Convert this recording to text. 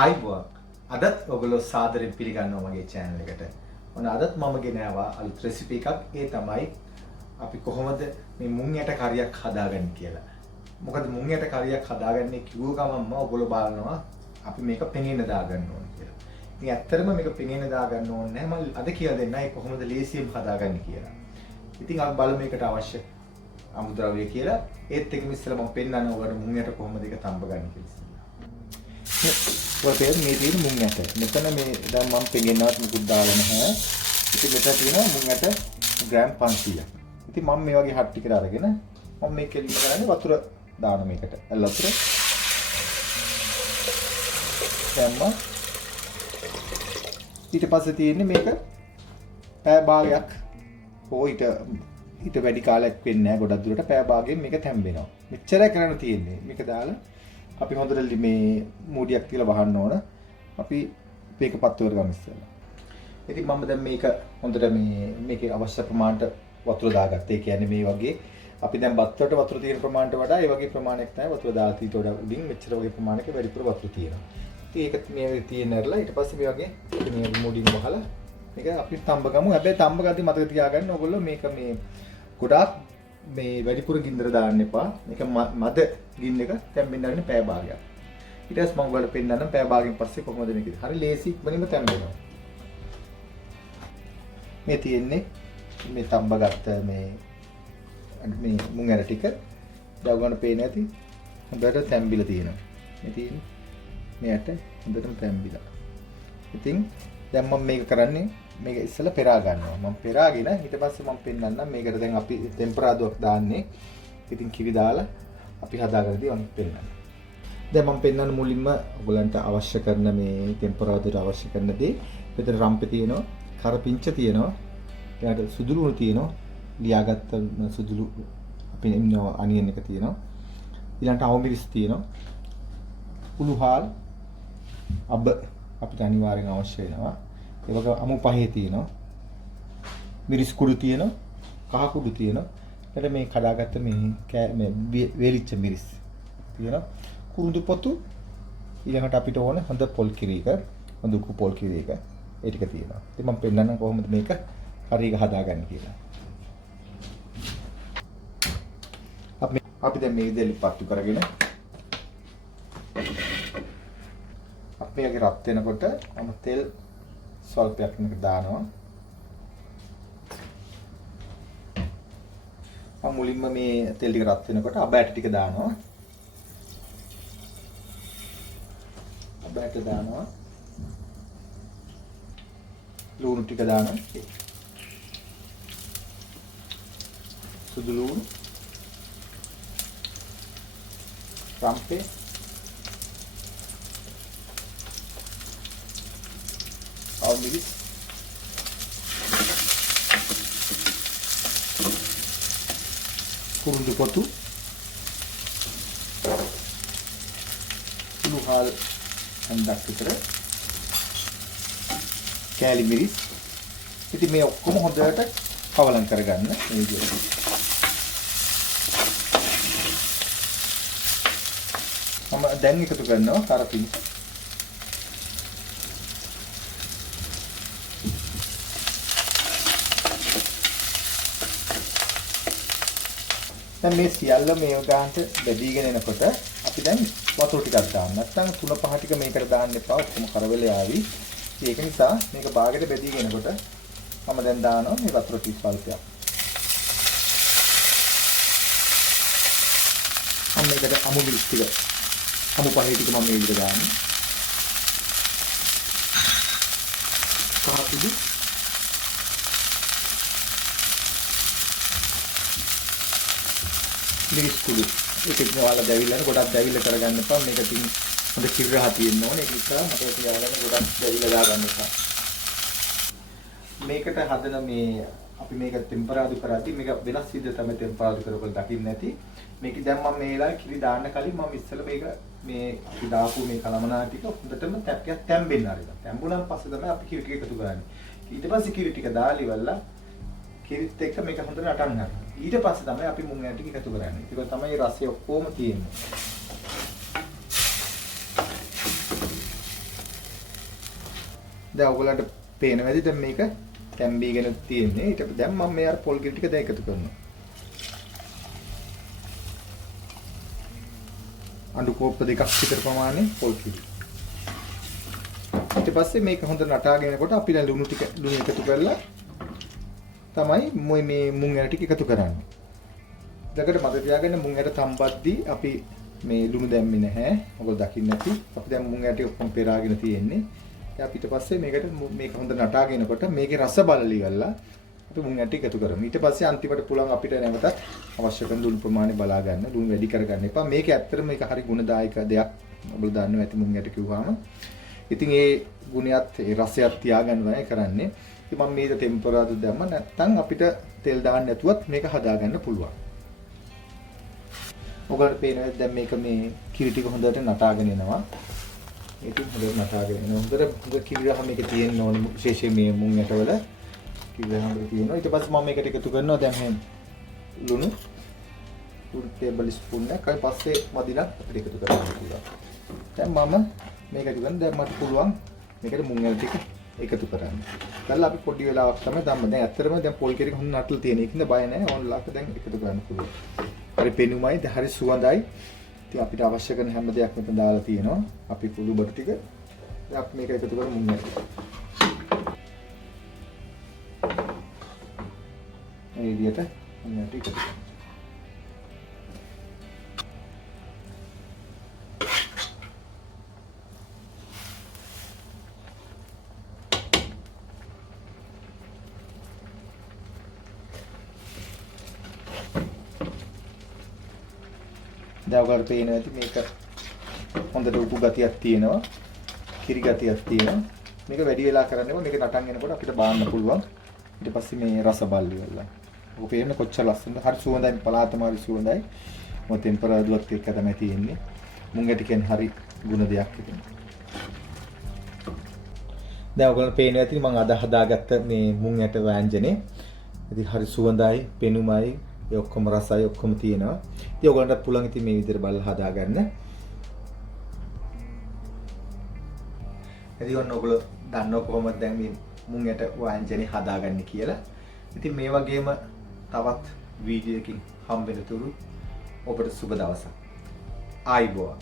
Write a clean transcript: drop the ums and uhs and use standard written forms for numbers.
ආයිබෝන් අදත් ඔයගොල්ලෝ සාදරයෙන් පිළිගන්නවා මගේ channel එකට. ඔන්න අදත් මම ගෙන ආවා අලුත් රෙසිපි එකක්. ඒ තමයි අපි කොහොමද මේ මුං යට කරියක් හදාගන්නේ කියලා. මොකද මුං යට කරියක් හදාගන්නේ කිව්ව ගමන්ම ඔයගොල්ලෝ බලනවා අපි මේක පෙඟෙන්න දාගන්න ඕනේ කියලා. ඉතින් ඇත්තටම මේක පෙඟෙන්න දාගන්න ඕනේ නැහැ. මම අද කියලා දෙන්නයි කොහොමද ලේසියෙන් හදාගන්නේ කියලා. ඉතින් අපි බලමු මේකට අවශ්‍ය අමුද්‍රව්‍ය කියලා. ඒත් එක්කම ඉස්සෙල්ලා මම පෙන්නන්න ඔයාලට මුං යට කොහොමද ඒක තඹ ගන්න කියලා. ඔය මේ තියෙන මුං යට. මෙතන මේ දැන් මම පෙඟෙන්නවත් මුකුත් දාලා නැහැ. ඉතින් මෙතන තියෙන මුං යට ග්‍රෑම් 500ක්. ඉතින් මම මේ වගේ හට් ටිකට අරගෙන මම මේක කෙලින්න කරන්නේ වතුර දාන මේකට. ඇල් වතුර. දැම්මා. ඊට පස්සේ තියෙන්නේ මේක පෑ භාගයක් හෝ ඊට වැඩි කාලයක් වෙන්නේ නැහැ. ගොඩක් දුරට පෑ භාගයෙන් මේක තැම්බෙනවා. මෙච්චරයි කරන්න තියෙන්නේ. මේක දාලා අපි හොඳට මේ මූඩියක් තියලා වහන්න ඕන. අපි මේක පත්තු කරගන්න ඉස්සෙල්ලා. ඉතින් මම දැන් මේක හොඳට මේකේ අවශ්‍ය ප්‍රමාණයට වතුර දාගත්තා. ඒ කියන්නේ මේ වගේ අපි දැන් බත් වලට වතුර තියෙන ප්‍රමාණයට වඩා ඒ වගේ ප්‍රමාණයක් තමයි වතුර දාලා ඊට වඩා උඩින් මෙච්චර වගේ ප්‍රමාණයක වැඩිපුර වතුර තියෙනවා. ඉතින් ඒක මේ තියෙන ඇරලා ඊට පස්සේ මේ වගේ මේ මූඩින් වහලා මේක අපි තඹ ගමු. හැබැයි තඹ ගද්දි මතක තියාගන්න ඕගොල්ලෝ මේක මේ ගොඩාක් මේ වැඩිපුර ගින්දර දාන්න එපා. මේක මද ගින්න එක තැම්බෙන්න ගන්න පෑ භාගයක්. ඊට පස්සේ මම ඔයාලට පෙන්නන්නම් පෑ භාගයෙන් පස්සේ කොහොමද මේක. හරි ලේසි ඉක්මනින්ම තැම්බෙනවා. මේ තියෙන්නේ මේ තඹ ගත්ත මේ මුං ඇර ටික දව ගන්න පේන්නේ නැති හොඳට තැම්බිලා තියෙනවා. මේ තියෙන්නේ මෙයට හොඳටම තැම්බිලා. ඉතින් දැන් මම මේක කරන්නේ මේක ඉස්සෙල්ලා පෙරා ගන්නවා. මම පෙරාගෙන ඊට පස්සේ මම පෙන්නන්නම් මේකට දැන් අපි ටෙම්පරාදුවක් දාන්නේ. ඉතින් කිරි දාලා අපි හදාගන්නදී මම පෙන්නන්නම්. දැන් මම පෙන්නන්න මුලින්ම ඔයගලන්ට අවශ්‍ය කරන මේ ටෙම්පරාදුවට අවශ්‍ය කරන දේ මෙතන රම්පේ තියෙනවා, කරපිංච තියෙනවා, ඊට සුදුළු උණු තියෙනවා, ලියාගත්ත සුදුළු අපි ඉන්නවා අනියන් එක තියෙනවා. ඊළඟට අවමිරිස් තියෙනවා. කුළුහාල් අබ අපිට අනිවාර්යෙන් අවශ්‍ය වෙනවා. ඒ වගේ අමු පහේ තියෙනවා. මිරිස් කුඩු තියෙනවා. කහ කුඩු තියෙනවා. ඊට මේ කඩාගත්ත මේ වේලිච්ච මිරිස් තියෙනවා. කුරුඳු පොතු ඊළඟට අපිට ඕන හොඳ පොල් කිරි එක, හොඳ උකු පොල් කිරි එක ඒ ටික තියෙනවා. ඉතින් මම පෙන්නන්නම් කොහොමද මේක හරි එක හදාගන්නේ කියලා. අපි දැන් මේ විදිහට පත්තු කරගෙන අපේගේ රත් වෙනකොට මම තෙල් ස්වල්පයක් මේක දානවා. මම මුලින්ම මේ තෙල් ටික රත් වෙනකොට අබ ඇට ටික දානවා. අබ ඇට දානවා. ලුණු ටික දානවා. සුදු ලුණු, රම්පේ, අවමිරිස්, කුරුඳු පොතු, කුළුහාල් හඳක් විතර, කෑලි මිරිස්. ඉතින් මේ ඔක්කොම හොඳට කවලම් කරගන්න මේ විදිහට. මම දැන් එකතු කරනවා කරපිංච. දැන් මේ සියල්ල මේ ගානට බෙදීගෙන එනකොට අපි දැන් වතුර ටිකක් දාන්න. නැත්නම් 3-5 ටික මේකට දාන්න එපා. ඔක්කොම කරවල යාවි. ඒක නිසා මේක භාගයට බෙදීගෙන එනකොට මම දැන් දානවා මේ වතුර ටික ස්වල්පයක්. මම මේකට අමු මිරිස් ටික අමු පහේ ටික මම මේ විදිහට දාන්නේ. කහකුඩු මිරිස් කුඩු ඒකත් ඔයාලා දැවිලා ගොඩක් දැවිලා කරගන්න එපා. මේක තින් හොඳ කිරි රහ තියෙන්න ඕනේ. ඒක නිසා මට තියාගන්න ගොඩක් දැවිලා දාගන්න එපා. මේකට හදන මේ අපි මේක ටෙම්පරාදු කරද්දී මේක වෙනස් විදිහට තමයි ටෙම්පරාදු කරපළ දකින්න ඇති. මේක දැන් මම මේ වෙලාවේ කිරි දාන්න කලින් මම ඉස්සෙල්ලා මේක මේ කිරි දාපු මේ කලමනා ටික හොඳටම ටිකක් තැම්බෙන්න ආරිනවා. තැම්බුණාන් පස්සේ තමයි අපි කිරි ටික එකතු කරන්නේ. ඊට පස්සේ කිරි ටික දාලා ඉවරලා කිරිත් එක්ක මේක හොඳට නටන්න ගන්නවා. ඊට පස්සේ තමයි අපි මුං ඇට ටික එකතු කරන්නේ. ඒක තමයි රසය ඔක්කොම තියෙන්නේ. දැන් ඔයගොල්ලන්ට පේනවා ඇති දැන් මේක තැම්බීගෙන තියෙන්නේ. ඊට දැන් මම මේ අර පොල් කිරි ටික දැන් එකතු කරනවා. අඬු කෝප්ප දෙකක් විතර ප්‍රමාණය පොල් කිරි. ඊට පස්සේ මේක හොඳට නටාගෙනකොට අපි දැන් ලුණු එකතු කරලා තමයි මේ මුං ඇට ටික එකතු කරන්නේ. දෙකට මතක තියාගන්න මුං ඇට තම්බද්දී අපි මේ ලුණු දැම්මේ නැහැ. ඔයගොල්ලෝ දකින්න ඇති. අපි දැන් මුං ඇට ඔක්කොම පෙරාගෙන තියෙන්නේ. ඊට ඊට පස්සේ මේක හොඳ නටාගෙනකොට මේකේ රස බලලි ගල්ලා අපි මුං ඇට එකතු කරමු. ඊට පස්සේ අන්තිමට පුළුවන් අපිට නැවතත් අවශ්‍ය කරන ලුණු ප්‍රමාණය බලා ගන්න. ලුණු වැඩි කරගන්න එපා. මේක ඇත්තටම මේක හරි ගුණදායක දෙයක්. ඔයගොල්ලෝ දන්නවා ඇති මුං ඇට කිව්වම. ඉතින් ඒ ගුණයත් ඒ රසයත් තියාගන්නවයි කරන්නේ. ඉතින් මම මේක ටෙම්පරාදු දැම්ම නැත්නම් අපිට තෙල් දාන්න නැතුවත් මේක හදාගන්න පුළුවන්. ඔයගොල්ලන්ට පේනවා දැන් මේක මේ කිරි ටික හොඳට නටාගෙන එනවා. ඉතින් හොඳට නටාගෙන එනවා. හොඳට කිරි රහ මේක තියෙන්න ඕනේ විශේෂයෙන් මේ මුං ඇටවල කිරි රහ මේක තියෙනවා. ඊට පස්සේ මම මේකට එකතු කරනවා දැන් මේ ලුණු 2 ටේබල් ස්පූන් එකක්. ඊට පස්සේ මදිනා අපිට එකතු කරන්න පුළුවන්. දැන් මම මේක එකතු කරන දැන් මට පුළුවන් මේකට මුං ඇට ටික එකතු කරන්න. දැන්ලා අපි පොඩි වෙලාවක් තමයි දැම්ම. දැන් ඇත්තටම දැන් පොල් කෙරි හොන්න නටලා තියෙන. ඒකින්ද බය නැහැ. ඕන්ලාක දැන් එකතු කරන්න පුළුවන්. හරි පෙනුමයි, හරි සුවඳයි. ඉතින් අපිට අවශ්‍ය කරන හැම දෙයක් මෙතන දාලා තියෙනවා. අපි කුඩු බඩු ටික. දැන් අපි මේක එකතු කරමු මුං ඇට. මේ විදිහට මුං ඇට එකතු කරමු. දැන් ඔයාලට පේනවා ඇති මේක හොඳට උපු ගතියක් තියෙනවා. කිරි ගතියක් තියෙනවා. මේක වැඩි වෙලා කරන්න ඕනේ. මේක නටන් එනකොට අපිට බාන්න පුළුවන්. ඊට පස්සේ මේ රස බල්ලි වල. ඔක පේන්න කොච්චර ලස්සනද. හරි සුවඳයි, පලාතම හරි සුවඳයි. මොකද ටෙම්පරාදුවත් එක්ක තමයි තියෙන්නේ. මුං ඇට කියන්නේ හරි ගුණ දෙයක් ඉතින්. දැන් ඔයගොල්ලෝ පේනවා ඇති මම අද හදාගත්ත මේ මුං ඇට ව්‍යංජනේ. ඉතින් හරි සුවඳයි, පෙනුමයි, ඒ ඔක්කොම රසයි ඔක්කොම තියෙනවා. ඉතින් ඔයගොල්ලන්ට පුළුවන් ඉතින් මේ විදිහට බලලා හදාගන්න. ඉතින් ඔයගොල්ලෝ දන්නව කොහොමද දැන් මේ මුං ඇට ව්‍යංජනේ හදාගන්නේ කියලා. ඉතින් මේ වගේම තවත් වීඩියෝ එකකින් හම්බ වෙන තුරු ඔබට සුබ දවසක්. ආයිබෝවන්.